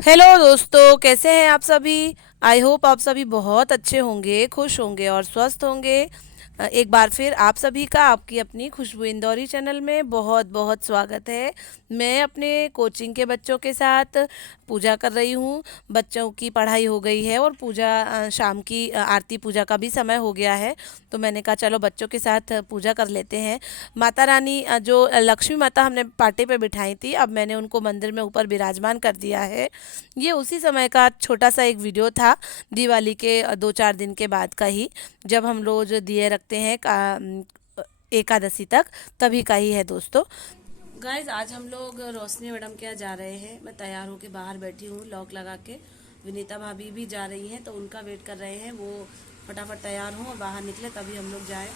Hello दोस्तों, कैसे हैं आप सभी। आई होप आप सभी बहुत अच्छे होंगे, खुश होंगे और स्वस्थ होंगे। एक बार फिर आप सभी का आपकी अपनी खुशबू इंदौरी चैनल में बहुत बहुत स्वागत है। मैं अपने कोचिंग के बच्चों के साथ पूजा कर रही हूँ। बच्चों की पढ़ाई हो गई है और पूजा शाम की आरती पूजा का भी समय हो गया है। तो मैंने कहा चलो बच्चों के साथ पूजा कर लेते हैं। माता रानी जो लक्ष्मी माता हमने पाटे पे बिठाई थी, अब मैंने उनको मंदिर में ऊपर विराजमान कर दिया है। ये उसी समय का छोटा सा एक वीडियो था, दिवाली के 2-4 दिन के बाद का ही, जब हम रोज दिए रखते हैं एकादशी तक, तभी का ही है दोस्तों। गाइज आज हम लोग रोशनी मैडम के यहाँ जा रहे हैं। मैं तैयार होके बाहर बैठी हूँ लॉक लगा के। विनीता भाभी भी जा रही हैं तो उनका वेट कर रहे हैं, वो फटाफट तैयार हों और बाहर निकले तभी हम लोग जाएं।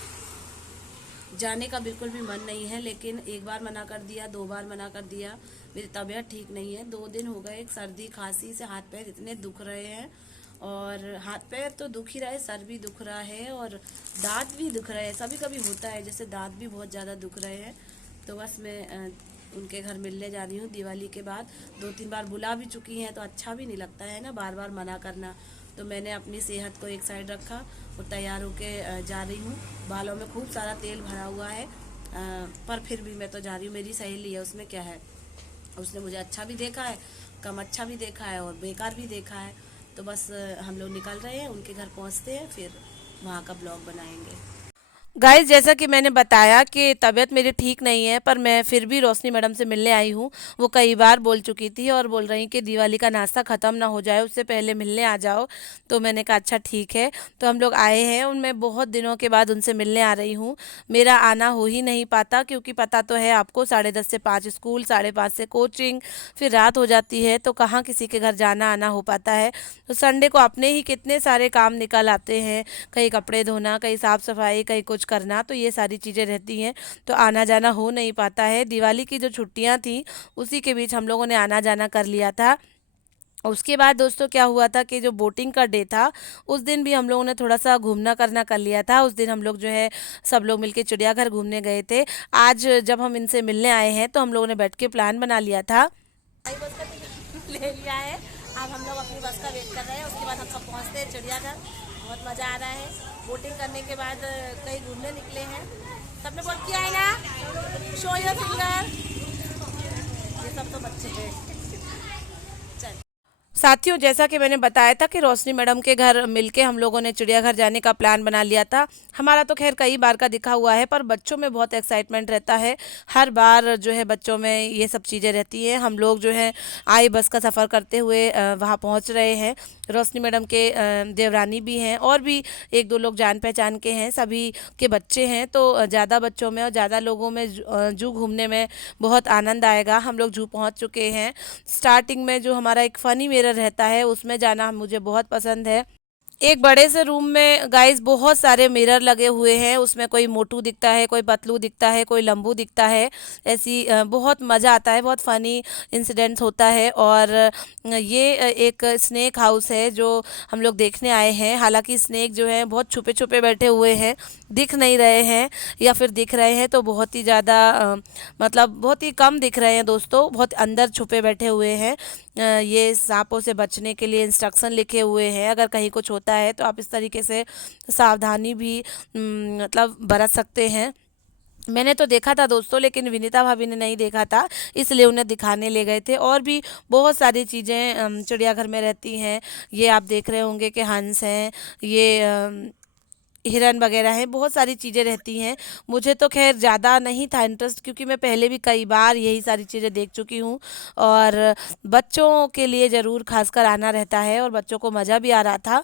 जाने का बिल्कुल भी मन नहीं है, लेकिन एक बार मना कर दिया, 2 बार मना कर दिया। मेरी तबीयत ठीक नहीं है, 2 दिन हो गए सर्दी खांसी से हाथ पैर इतने दुख रहे हैं। और हाथ पैर तो दुख ही रहा है, सर भी दुख रहा है और दांत भी दुख रहे हैं। कभी कभी होता है जैसे दांत भी बहुत ज़्यादा दुख रहे हैं। तो बस मैं उनके घर मिलने जा रही हूँ दिवाली के बाद। 2-3 बार बुला भी चुकी हैं तो अच्छा भी नहीं लगता है ना बार बार मना करना। तो मैंने अपनी सेहत को एक साइड रखा और तैयार होके जा रही हूँ। बालों में खूब सारा तेल भरा हुआ है, पर फिर भी मैं तो जा रही हूँ। मेरी सहेली है, उसमें क्या है, उसने मुझे अच्छा भी देखा है, कम अच्छा भी देखा है और बेकार भी देखा है। तो बस हम लोग निकल रहे हैं, उनके घर पहुँचते हैं, फिर वहाँ का ब्लॉग बनाएंगे। गाइस जैसा कि मैंने बताया कि तबीयत मेरी ठीक नहीं है, पर मैं फिर भी रोशनी मैडम से मिलने आई हूँ। वो कई बार बोल चुकी थी और बोल रही कि दिवाली का नाश्ता ख़त्म ना हो जाए उससे पहले मिलने आ जाओ। तो मैंने कहा अच्छा ठीक है। तो हम लोग आए हैं, उनमें बहुत दिनों के बाद उनसे मिलने आ रही हूँ। मेरा आना हो ही नहीं पाता, क्योंकि पता तो है आपको, 10:30 से 5 स्कूल, 5:30 से कोचिंग, फिर रात हो जाती है तो कहाँ किसी के घर जाना आना हो पाता है। तो संडे को अपने ही कितने सारे काम निकल आते हैं, कहीं कपड़े धोना, कहीं साफ़ सफाई, कहीं कुछ करना, तो ये सारी चीज़ें रहती हैं। तो आना जाना हो नहीं पाता है। दिवाली की जो छुट्टियां थी उसी के बीच हम लोगों ने आना जाना कर लिया था। उसके बाद दोस्तों क्या हुआ था कि जो बोटिंग का डे था, उस दिन भी हम लोगों ने थोड़ा सा घूमना करना कर लिया था। उस दिन हम लोग जो है सब लोग मिलके चिड़ियाघर घूमने गए थे। आज जब हम इनसे मिलने आए हैं तो हम लोगों ने बैठ के प्लान बना लिया था। भाई बस का टिकट ले लिया है। अब हम लोग अपनी बस का वेट कर रहे हैं, उसके बाद हम सब पहुँचते हैं चिड़ियाघर। बहुत मज़ा आ रहा है। बोटिंग करने के बाद कहीं घूमने निकले हैं। सबने बोट किया है ना, शो योर फिंगर। ये सब तो बच्चे हैं। चल साथियों, जैसा कि मैंने बताया था कि रोशनी मैडम के घर मिलके हम लोगों ने चिड़ियाघर जाने का प्लान बना लिया था। हमारा तो खैर कई बार का दिखा हुआ है, पर बच्चों में बहुत एक्साइटमेंट रहता है। हर बार जो है बच्चों में ये सब चीज़ें रहती हैं। हम लोग जो है आई बस का सफ़र करते हुए वहाँ पहुँच रहे हैं। रोशनी मैडम के देवरानी भी हैं और भी 1-2 लोग जान पहचान के हैं, सभी के बच्चे हैं। तो ज़्यादा बच्चों में और ज़्यादा लोगों में जू घूमने में बहुत आनंद आएगा। हम लोग जू पहुँच चुके हैं। स्टार्टिंग में जो हमारा एक फ़नी मिरर रहता है उसमें जाना मुझे बहुत पसंद है। एक बड़े से रूम में गाइस बहुत सारे मिरर लगे हुए हैं, उसमें कोई मोटू दिखता है, कोई पतलू दिखता है, कोई लंबू दिखता है। ऐसी बहुत मज़ा आता है, बहुत फ़नी इंसिडेंट्स होता है। और ये एक स्नेक हाउस है जो हम लोग देखने आए हैं। हालांकि स्नेक जो है बहुत छुपे छुपे बैठे हुए हैं, दिख नहीं रहे हैं, या फिर दिख रहे हैं तो बहुत ही ज़्यादा मतलब बहुत ही कम दिख रहे हैं दोस्तों, बहुत अंदर छुपे बैठे हुए हैं। ये सांपों से बचने के लिए इंस्ट्रक्शन लिखे हुए हैं। अगर कहीं कुछ होता है तो आप इस तरीके से सावधानी भी मतलब बरत सकते हैं। मैंने तो देखा था दोस्तों, लेकिन विनीता भाभी ने नहीं देखा था, इसलिए उन्हें दिखाने ले गए थे। और भी बहुत सारी चीज़ें चिड़ियाघर में रहती हैं। ये आप देख रहे होंगे कि हंस हैं, ये हिरन वगैरह हैं, बहुत सारी चीज़ें रहती हैं। मुझे तो खैर ज़्यादा नहीं था इंटरेस्ट, क्योंकि मैं पहले भी कई बार यही सारी चीज़ें देख चुकी हूँ। और बच्चों के लिए ज़रूर खासकर आना रहता है और बच्चों को मज़ा भी आ रहा था।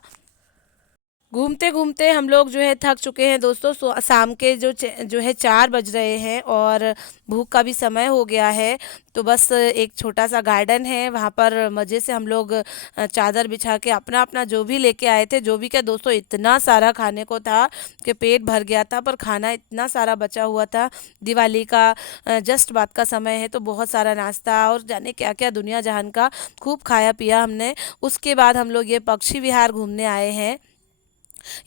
घूमते घूमते हम लोग जो है थक चुके हैं दोस्तों। शाम के जो है 4 बज रहे हैं और भूख का भी समय हो गया है। तो बस एक छोटा सा गार्डन है, वहाँ पर मज़े से हम लोग चादर बिछा के अपना अपना जो भी लेके आए थे, जो भी क्या दोस्तों, इतना सारा खाने को था कि पेट भर गया था, पर खाना इतना सारा बचा हुआ था। दिवाली का जस्ट बाद का समय है तो बहुत सारा नाश्ता और जाने क्या क्या दुनिया जहान का खूब खाया पिया हमने। उसके बाद हम लोग ये पक्षी विहार घूमने आए हैं।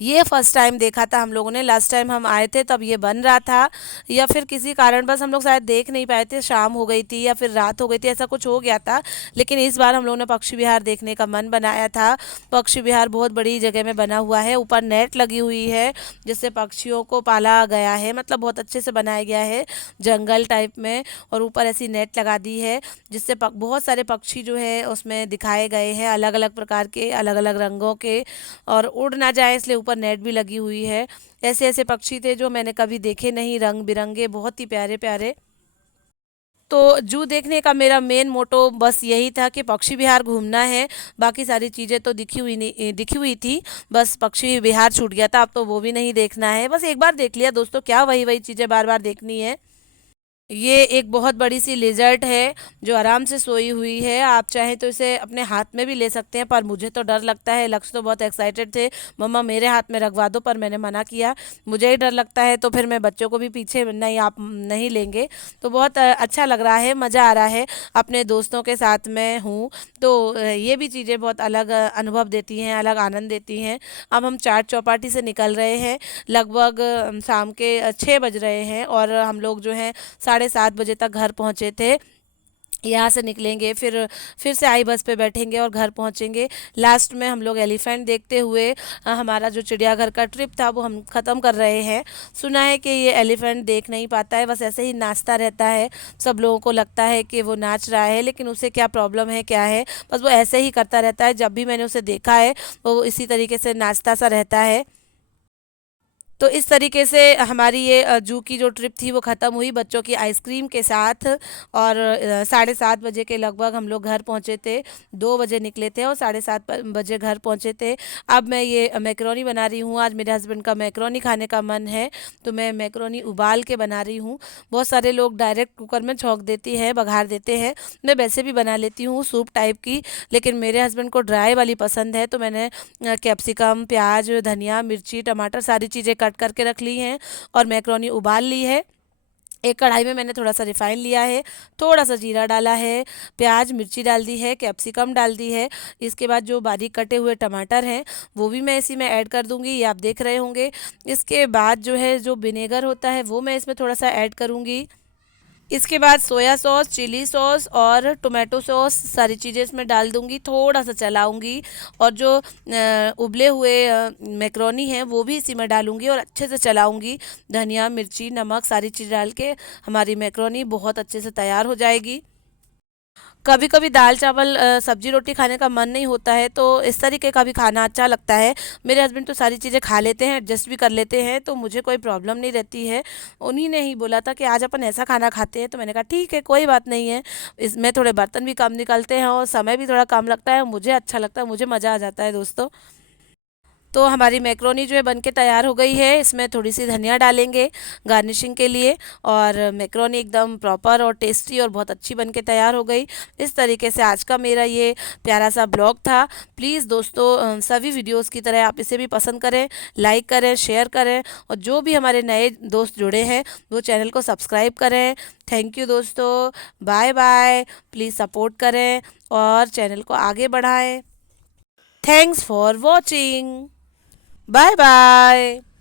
ये फर्स्ट टाइम देखा था हम लोगों ने। लास्ट टाइम हम आए थे तब ये बन रहा था, या फिर किसी कारण बस हम लोग शायद देख नहीं पाए थे, शाम हो गई थी या फिर रात हो गई थी, ऐसा कुछ हो गया था। लेकिन इस बार हम लोगों ने पक्षी विहार देखने का मन बनाया था। पक्षी विहार बहुत बड़ी जगह में बना हुआ है, ऊपर नेट लगी हुई है जिससे पक्षियों को पाला गया है, मतलब बहुत अच्छे से बनाया गया है जंगल टाइप में। और ऊपर ऐसी नेट लगा दी है जिससे बहुत सारे पक्षी जो है उसमें दिखाए गए हैं, अलग अलग प्रकार के, अलग अलग रंगों के, और उड़ ना जाए इसलिए ऊपर नेट भी लगी हुई है। ऐसे ऐसे पक्षी थे जो मैंने कभी देखे नहीं, रंग बिरंगे, बहुत ही प्यारे प्यारे। तो जू देखने का मेरा मेन मोटो बस यही था कि पक्षी विहार घूमना है। बाकी सारी चीज़ें तो दिखी हुई नहीं, दिखी हुई थी, बस पक्षी विहार छूट गया था, अब तो वो भी नहीं देखना है। बस एक बार देख लिया दोस्तों, क्या वही वही चीज़ें बार बार देखनी है। ये एक बहुत बड़ी सी लिजर्ट है जो आराम से सोई हुई है। आप चाहें तो इसे अपने हाथ में भी ले सकते हैं, पर मुझे तो डर लगता है। लक्ष्य तो बहुत एक्साइटेड थे, मम्मा मेरे हाथ में रखवा दो, पर मैंने मना किया। मुझे ही डर लगता है तो फिर मैं बच्चों को भी पीछे, नहीं आप नहीं लेंगे। तो बहुत अच्छा लग रहा है, मज़ा आ रहा है, अपने दोस्तों के साथ में हूँ तो ये भी चीज़ें बहुत अलग अनुभव देती हैं, अलग आनंद देती हैं। अब हम चाट चौपाटी से निकल रहे हैं, लगभग शाम के 6 बज रहे हैं, और हम लोग जो हैं 7:30 बजे तक घर पहुँचे थे। यहाँ से निकलेंगे, फिर से आई बस पे बैठेंगे और घर पहुँचेंगे। लास्ट में हम लोग एलिफेंट देखते हुए हमारा जो चिड़ियाघर का ट्रिप था वो हम ख़त्म कर रहे हैं। सुना है कि ये एलिफेंट देख नहीं पाता है, बस ऐसे ही नाचता रहता है। सब लोगों को लगता है कि वो नाच रहा है, लेकिन उसे क्या प्रॉब्लम है, क्या है, बस वो ऐसे ही करता रहता है। जब भी मैंने उसे देखा है वो इसी तरीके से नाचता सा रहता है। तो इस तरीके से हमारी ये जू की जो ट्रिप थी वो ख़त्म हुई बच्चों की आइसक्रीम के साथ। और 7:30 बजे के लगभग हम लोग घर पहुँचे थे। 2 बजे निकले थे और 7:30 बजे घर पहुँचे थे। अब मैं ये मैक्रोनी बना रही हूँ, आज मेरे हस्बैंड का मैक्रोनी खाने का मन है, तो मैं मैक्रोनी उबाल के बना रही हूँ। बहुत सारे लोग डायरेक्ट कुकर में छौंक देती हैं, बघार देते हैं, मैं वैसे भी बना लेती हूँ सूप टाइप की। लेकिन मेरे हस्बैंड को ड्राई वाली पसंद है, तो मैंने कैप्सिकम, प्याज, धनिया, मिर्ची, टमाटर सारी चीज़ें कट करके रख ली हैं और मैक्रोनी उबाल ली है। एक कढ़ाई में मैंने थोड़ा सा रिफाइन लिया है, थोड़ा सा जीरा डाला है, प्याज मिर्ची डाल दी है, कैप्सिकम डाल दी है। इसके बाद जो बारीक कटे हुए टमाटर हैं वो भी मैं इसी में ऐड कर दूंगी, ये आप देख रहे होंगे। इसके बाद जो है जो विनेगर होता है वो मैं इसमें थोड़ा सा ऐड करूंगी। इसके बाद सोया सॉस, चिली सॉस और टोमेटो सॉस सारी चीज़ें इसमें डाल दूंगी, थोड़ा सा चलाऊंगी। और जो उबले हुए मैक्रोनी हैं वो भी इसी में डालूंगी और अच्छे से चलाऊंगी। धनिया, मिर्ची, नमक सारी चीज़ डाल के हमारी मैक्रोनी बहुत अच्छे से तैयार हो जाएगी। कभी कभी दाल चावल सब्जी रोटी खाने का मन नहीं होता है, तो इस तरीके का भी खाना अच्छा लगता है। मेरे हस्बैंड तो सारी चीज़ें खा लेते हैं, एडजस्ट भी कर लेते हैं, तो मुझे कोई प्रॉब्लम नहीं रहती है। उन्हीं ने ही बोला था कि आज अपन ऐसा खाना खाते हैं, तो मैंने कहा ठीक है, कोई बात नहीं है। इसमें थोड़े बर्तन भी कम निकलते हैं और समय भी थोड़ा कम लगता है, मुझे अच्छा लगता है, मुझे मज़ा आ जाता है दोस्तों। तो हमारी मैक्रोनी जो है बनके तैयार हो गई है, इसमें थोड़ी सी धनिया डालेंगे गार्निशिंग के लिए, और मैक्रोनी एकदम प्रॉपर और टेस्टी और बहुत अच्छी बनके तैयार हो गई। इस तरीके से आज का मेरा ये प्यारा सा ब्लॉग था। प्लीज़ दोस्तों सभी वीडियोस की तरह आप इसे भी पसंद करें, लाइक करें, शेयर करें, और जो भी हमारे नए दोस्त जुड़े हैं वो चैनल को सब्सक्राइब करें। थैंक यू दोस्तों, बाय बाय। प्लीज़ सपोर्ट करें और चैनल को आगे बढ़ाएं। Thanks for watching. Bye bye.